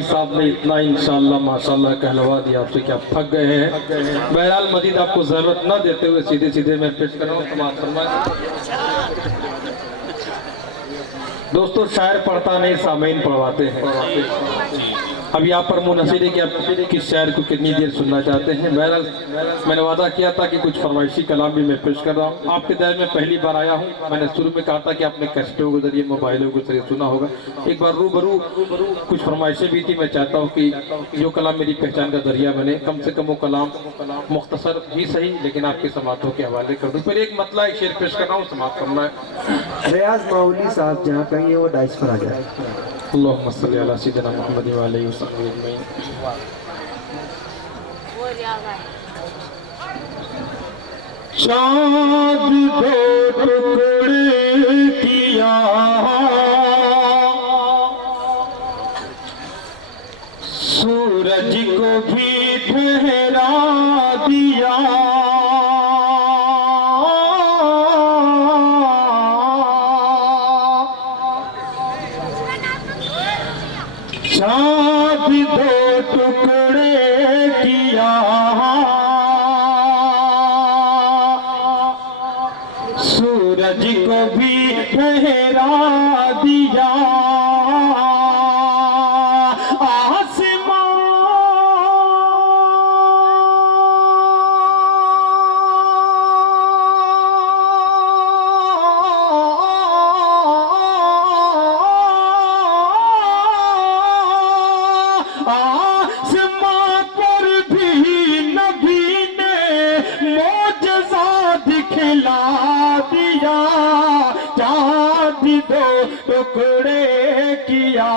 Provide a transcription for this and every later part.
भाई साहब ने इतना इंशाअल्लाह माशाअल्लाह कहलवा दिया आपसे कि आप थक गए हैं। बहरहाल मजीद आपको जरूरत न देते हुए सीधे सीधे मैं पेश कर रहा हूँ। दोस्तों शायर पढ़ता नहीं, सामीन पढ़वाते हैं। अब यहाँ पर मुनसिर है कि आप किस शायर को कितनी देर सुनना चाहते हैं। बहरहाल मैंने वादा किया था कि कुछ फरमाइशी कलाम भी मैं पेश कर रहा हूँ। आपके दायरे में पहली बार आया हूँ। मैंने शुरू में कहा था कि आपने कैसेटों के जरिए, मोबाइलों के जरिए सुना होगा। एक बार रूबरू कुछ फरमाइशें भी थी। मैं चाहता हूँ कि जो कलाम मेरी पहचान का जरिया बने, कम से कम वो कलाम मुख्तसर ही सही लेकिन आपके समातों के हवाले कर दूँ। फिर एक मतला एक शेर पेश कर रहा हूँ, समाप्त करना है। रियाज मौली साहब जहाँ कहीं वो डाइस पर आ जाए। अल्लाहुम्मा सल्ली अला सय्यिदिना मुहम्मद व आलिहि वसहबिहि अजमईन। चाँद दो टुकड़े किया, सूरज को भी ठहरा दिया। चाँद दो टुकड़े किया, सूरज को भी ठहरा दिया। आसमां पर भी नबी ने मोजज़ा दिखला दिया। चाँद दो टुकड़े किया।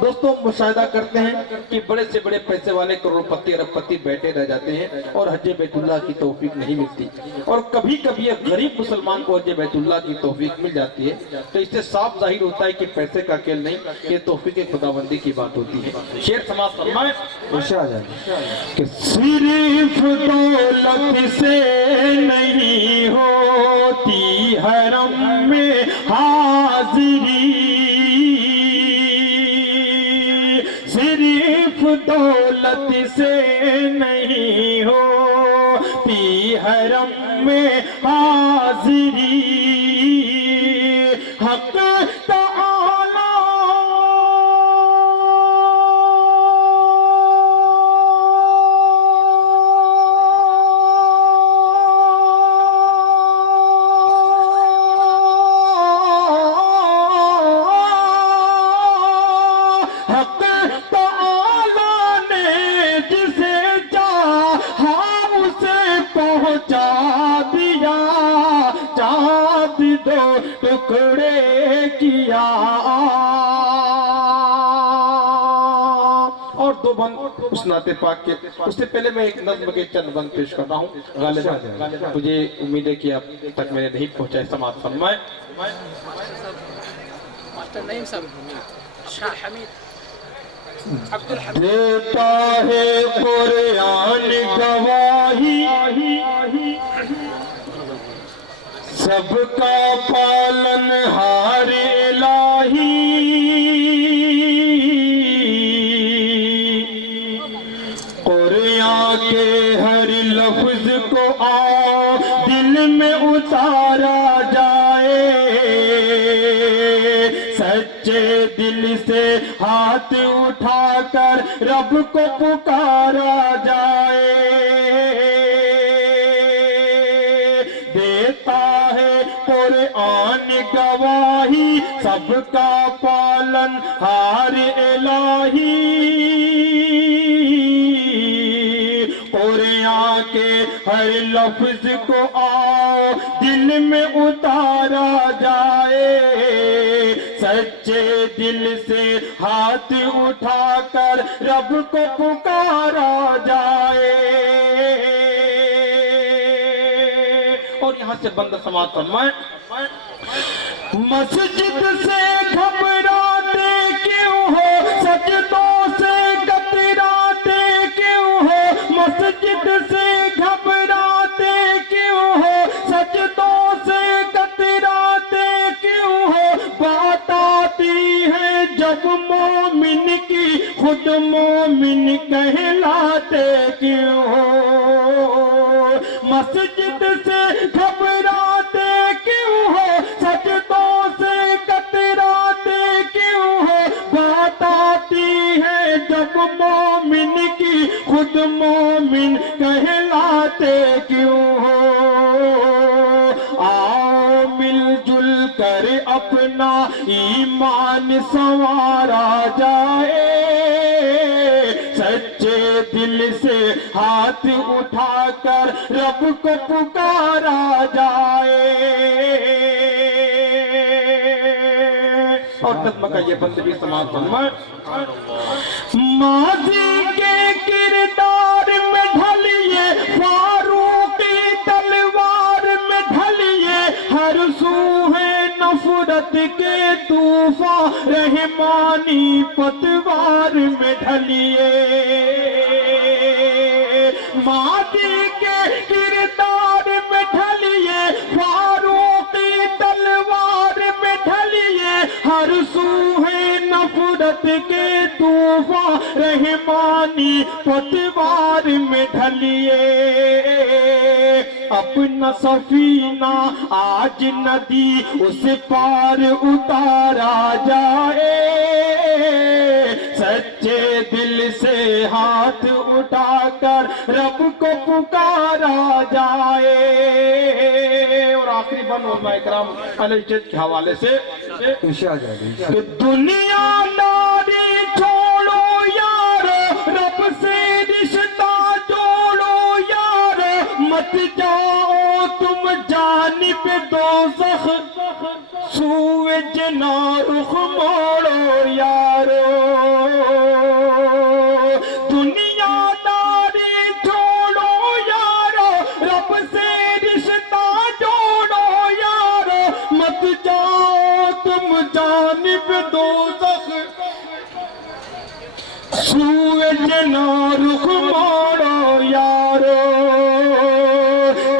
दोस्तों मुशाहिदा करते हैं कि बड़े से बड़े पैसे वाले करोड़पति अरबपति बैठे रह जाते हैं और हज बैतुल्लाह की तौफीक नहीं मिलती, और कभी कभी एक गरीब मुसलमान को हज बैतुल्लाह की तौफीक मिल जाती है। तो इससे साफ जाहिर होता है कि पैसे का खेल नहीं, ये तौफीक खुदाबंदी की बात होती है। शेर समाज फरमाए कि सिर्फ दौलत से नहीं होती हरम में हाजिरी, सिर्फ दौलत से नहीं होती हरम में हाजिरी। हक तआला पहुंचा दिया। चाँद दो टुकड़े किया। और दो बंद उस नाते पाक के, उससे पहले मैं एक नज़्म के चंद बंद पेश कर रहा हूँ। गालिबा मुझे उम्मीद है कि आप तक मैंने नहीं पहुंचाए। समात फरमाए। देता है कुरान गवाही, सबका पालनहार इलाही। कुरान के हर लफ्ज को दिल में उतारा जाए, सच्चे दिल से हाथ उठाकर रब को पुकारा जाए। देता है कुरान गवाही, सबका पालन हार इलाही। कुरान के हर लफ्ज को दिल में उतारा जाए, सच्चे दिल से हाथ उठाकर रब को पुकारा जाए। और यहाँ से बंद समात फरमाए। मस्जिद से घबराते क्यों हो, सजदों से कतराते क्यों हो, मस्जिद से घबराते क्यों हो, सजदों से कतराते क्यों हो। जब मोमिन की खुद मोमिन कहलाते क्यों हो, मस्जिद से घबराते क्यों हो, सजदों से कतराते क्यों हो, बात आती है जब मोमिन की खुद मोमिन कहलाते क्यों हो। आओ मिलजुल कर अपना ईमान संवारा जाए, सच्चे दिल से हाथ उठाकर रब को पुकारा जाए। और नज़्म का ये बंद भी समाप्त होगा। माजी के किरदार में ढलिए, फारूकी तलवार में ढलिए, हर सू है नफरत के तूफान, रहमानी पतवार में ढलिए। माजी के किरदार में ढलिए, फारूकी तलवार में ढलिए, हर सू है नफरत के तूफान, रहमानी पतवार में ढलिए। अपना सफीना आज नदी उस पार उतारा जाए, सच्चे दिल से हाथ उठाकर रब को पुकारा जाए। और आखिरी बंद उलमा इकराम अलैहिस्सलाम के हवाले से इरशाद है। कि दुनिया दारी छोड़ो यारो, रब से रिश्ता जोड़ो यारो, मत जाओ तुम जानिब दोज़ख, सूए जना रुख मोड़ो यारो। दुनिया दारी छोड़ो यारो, रब से रिश्ता जोड़ो यारो, मत जाओ तुम जानिब दोज़ख, सूए जना रुख मोड़ो यारो।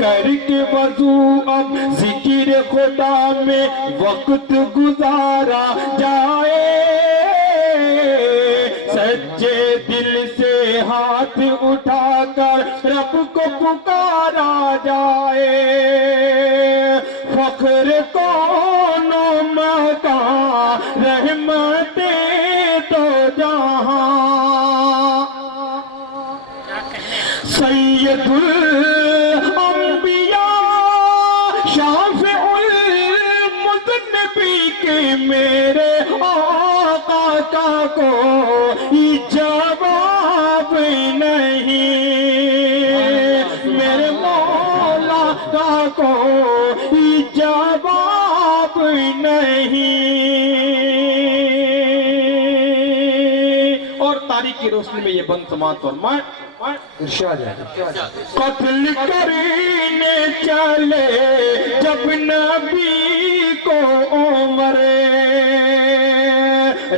करके वजू अब जिक्र खुदा में वक्त गुजारा जाए, सच्चे दिल से हाथ उठाकर रब को पुकारा जाए। फख्र कौनो मकान रहमते तो जहां, सैयदुल अंबिया शाफिउल मुज़न्नबी के मेरे आका का कोई जवाब नहीं, मेरे मौला का कोई जवाब नहीं। और तारीख की रोशनी में ये बंद समाप्त फरमाए। इरशाद है। कत्ल करने चले जब नबी को उमरे,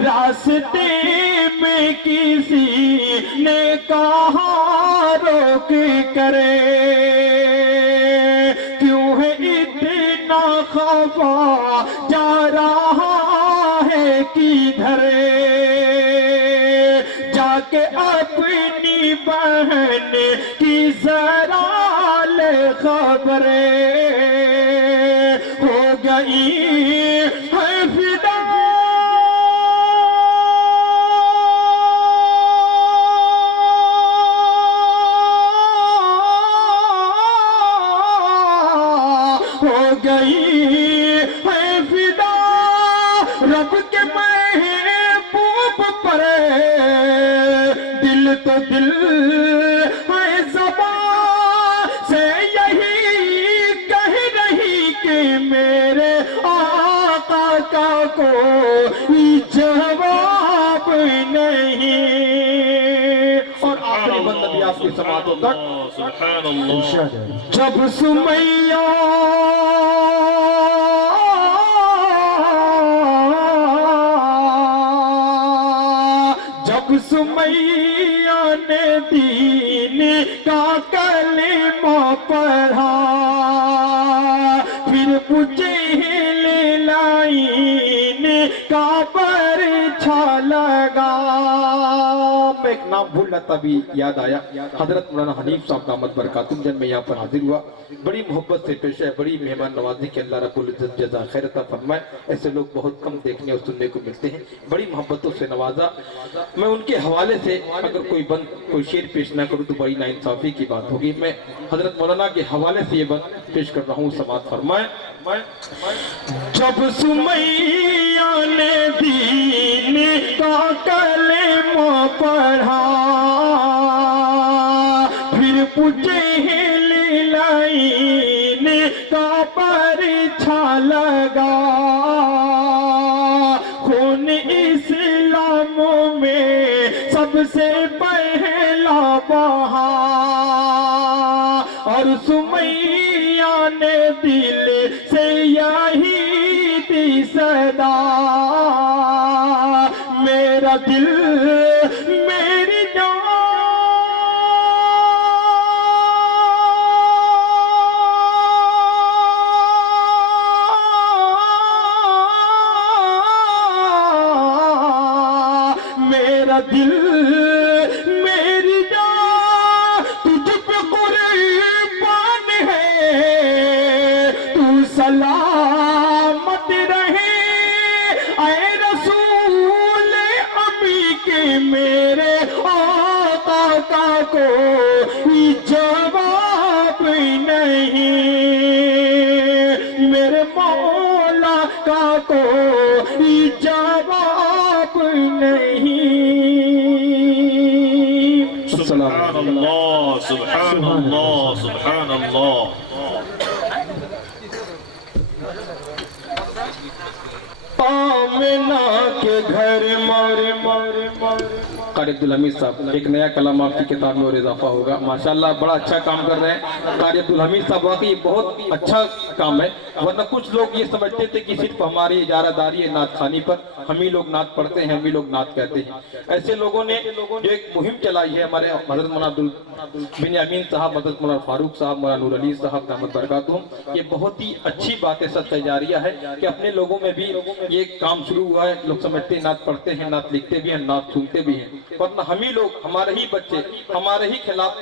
रास्ते में किसी ने कहा रोक करे, क्यों है इतना खफा जा रहा है किधर, जाके अपनी बहन की जरा ले खबरें, हो गई है फिदा हो गई है फिदा रब के महबूब पर, दिल तो दिल है ज़बान से यही कह रही कि मेरे आका का कोई जवाब नहीं। और आखिरी बंदा भी आपकी समातों तक इरशाद है। जब सुमैया सुमैया ने दीन का कलमा पढ़ा, फिर मुझे लाइन का पर छा लगा। मैं एक नाम भूल रहा तभी याद आया, हजरत मौलाना हनीफ साहब दामद बरकातुहू जब मैं यहाँ पर हाजिर हुआ, बड़ी मोहब्बत से पेश है, बड़ी मेहमान नवाजी के अल्लाह रब्बुल इज्जत जज़ा खैर अता फरमाए। ऐसे लोग बहुत कम देखने और सुनने को मिलते हैं, बड़ी मोहब्बतों से नवाजा। मैं उनके हवाले से अगर कोई शेर पेश ना करूँ तो बड़ी नाइंसाफी की बात होगी। मैं हजरत मौलाना के हवाले से ये बंद पेश कर रहा हूँ, समात फरमाए। जब सुमैया ने दीन का कलेमा पढ़ा, फिर पूछे लाइन का परीक्षा लगा, खून इस्लाम में सबसे पहला बहा, और सुमैया ने दिल से यही दी सदा, मेरा दिल मेरी जान मेरा दिल मेरी जान तुझ पे कुर्बान है, तू सलामत रहे ऐ रसूल अमी के मेरे आका का कोई जवाब नहीं, मेरे मौला का कोई जवाब नहीं। सुभान अल्लाह, सुभान अल्लाह, सुभान अल्लाह। आमिना के घर मारे मारे मारे कारी अब्दुल हमीद साहब, एक नया कलाम आपकी किताब में और इजाफा होगा। माशाल्लाह बड़ा अच्छा काम कर रहे हैं कारी अब्दुल हमीद साहब, वाकई बहुत अच्छा काम है। वरना कुछ लोग ये समझते थे कि सिर्फ हमारी इजारादारी है नात खानी पर, हम ही लोग नात पढ़ते हैं, हम ही लोग नात कहते हैं। ऐसे लोगों ने जो एक मुहिम चलाई है, हमारे हजरत मौलाना अब्दुल बिन यामीन साहब, हजरत मौलाना फारूक साहब, मौलाना नूर अली साहब दामद बरकातुहू, ये बहुत ही अच्छी बात है, सदका जारिया है कि अपने लोगों में भी ये काम शुरू हुआ है। लोग समझते हैं नात पढ़ते हैं, नात लिखते भी हैं, नात सुनते भी हैं, वरना हम ही लोग, हमारे ही बच्चे हमारे ही खिलाफ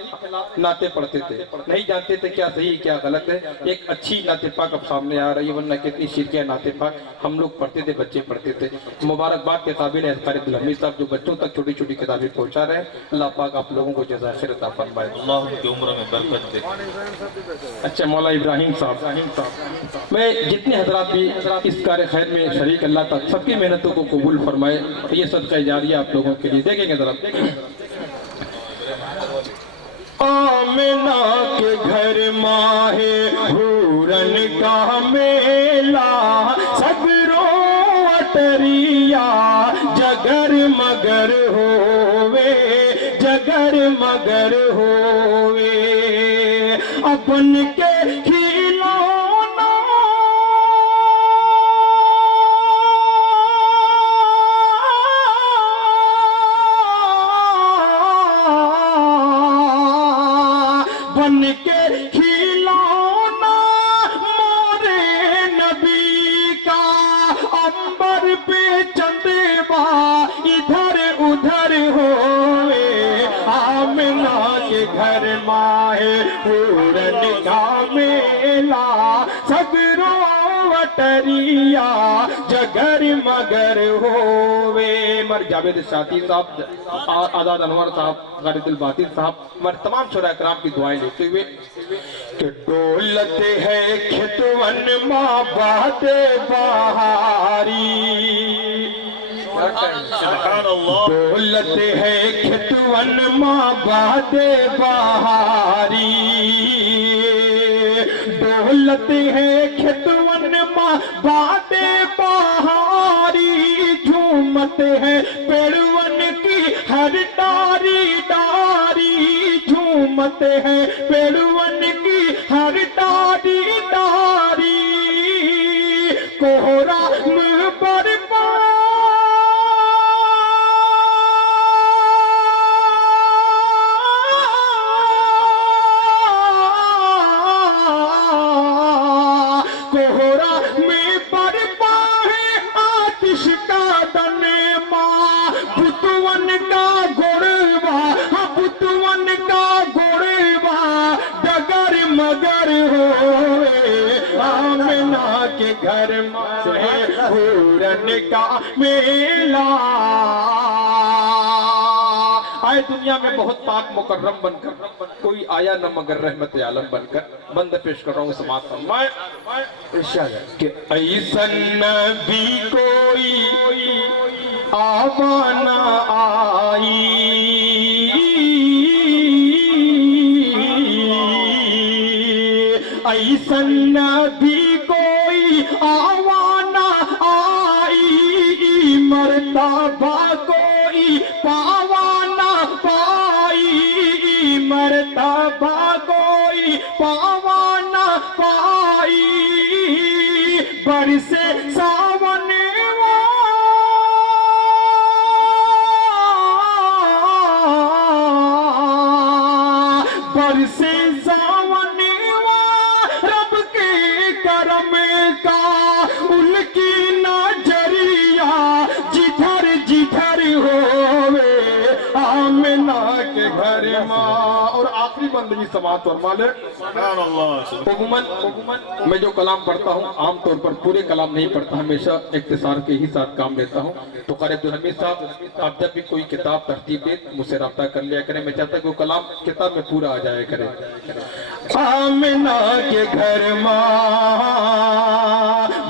नाते पढ़ते थे, नहीं जानते थे क्या सही क्या गलत है। एक अच्छी नाते पाक अब सामने आ रही है, वरना कितनी शिरकिया नाते पाक हम लोग पढ़ते थे, बच्चे पढ़ते थे। मुबारकबाद के काबिल है कारी अब्दुल हमीद साहब जो बच्चों तक छोटी छोटी किताबें पहुंचा रहे हैं। अल्लाह पाक आप लोगों को जज़ा खैर अता फरमाए, अल्लाह उनकी उम्र में बरकत दे। अच्छा मौला इब्राहिम साहब, मैं जितने हजरात भी इस कार्य खैर में शरीक, अल्लाह तक सबकी मेहनतों को कबूल फरमाए। ये सदका जारिया आप लोगों के लिए। देखेंगे जरा, आमिना के घर माहे हूरन का मेला, सगरो अटरिया जगर मगर होवे, जगर मगर होवे, अपन के खिलौना बन के खिलौना मोरे नबी का, अंबर पे चंदेवा इधर उधर होए, आमिना के घर माहे पूरन का मेला, सगरो अटरिया जगर मगर होवे। मर जावेद शाती साहब, आजाद अनवर साहब, गालिद बातिल साहब, मर तमाम शुरा कराम की दुआएं लेते हुए कि डोलते है खेतवन माँ बाते बहारी, सुभान अल्लाह। डोलते है खेतवन माँ बाते बहारी, डोलते है खेतवन माँ बाते बहारी, झूमते हैं पेड़वन की हर डारी डारी, झूमते हैं पेड़वन की हर डारी डारी, कोहरा मुँह पर कोहरा में बरपा है आतिश का दने, ہوئے آمنہ کے گھر ماہ پورن کا میلہ آئے دنیا میں بہت پاک مکرم بن کر کوئی آیا نہ مگر رحمت عالم بن کر بند پیش کر رہا ہوں سماعت فرمائے کہ ایسن نبی کوئی آوانہ آئی ایسن نبی کوئی آوانہ آئی مرتبہ کوئی پاوانہ پائی مرتبہ کوئی پاوانہ پائی برسے ساون برسے ساون رب کے کرم کا ان کی نظریہ جدھر جدھر ہوئے آمنہ کے گھر ماں اور آخری بندگی سماعت فرما لے سبحان اللہ عموماً میں جو کلام پڑھتا ہوں عام طور پر پورے کلام نہیں پڑھتا ہمیشہ اختصار کے ہی ساتھ کام لیتا ہوں تو قاری عبدالحمید صاحب آپ جب بھی کوئی کتاب ترتیب دے مجھ سے رابطہ کر لیا کریں میں چاہتا کہ وہ کلام کتاب میں پورا آ جائے کرے آمنہ کے گھر ماں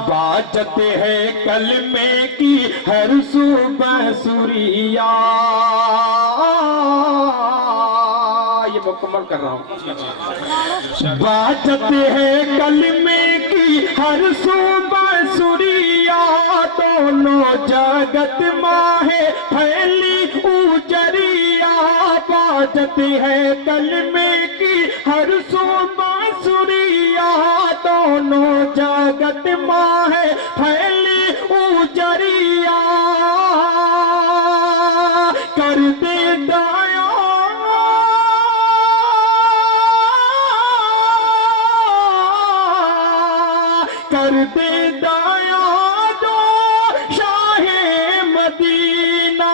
باجتے ہیں کلمے کی ہر صبح سوریا یہ مکمل کر رہا ہوں باجتے ہیں کلمے کی ہر صبح سوریا دونوں جگت ماہ پھیلی اجریا باجتے ہیں کلمے کی ہر صبح سوریا دونوں جگت ماہ پھیلی اجریا کر دے دایا کر دے دایا جو شاہ مدینہ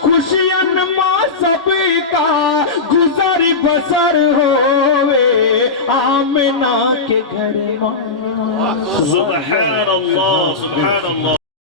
خوشین ماں سب کا گزر بسر ہوئے آمنہ کے گھر ماں سبحان اللہ سبحان اللہ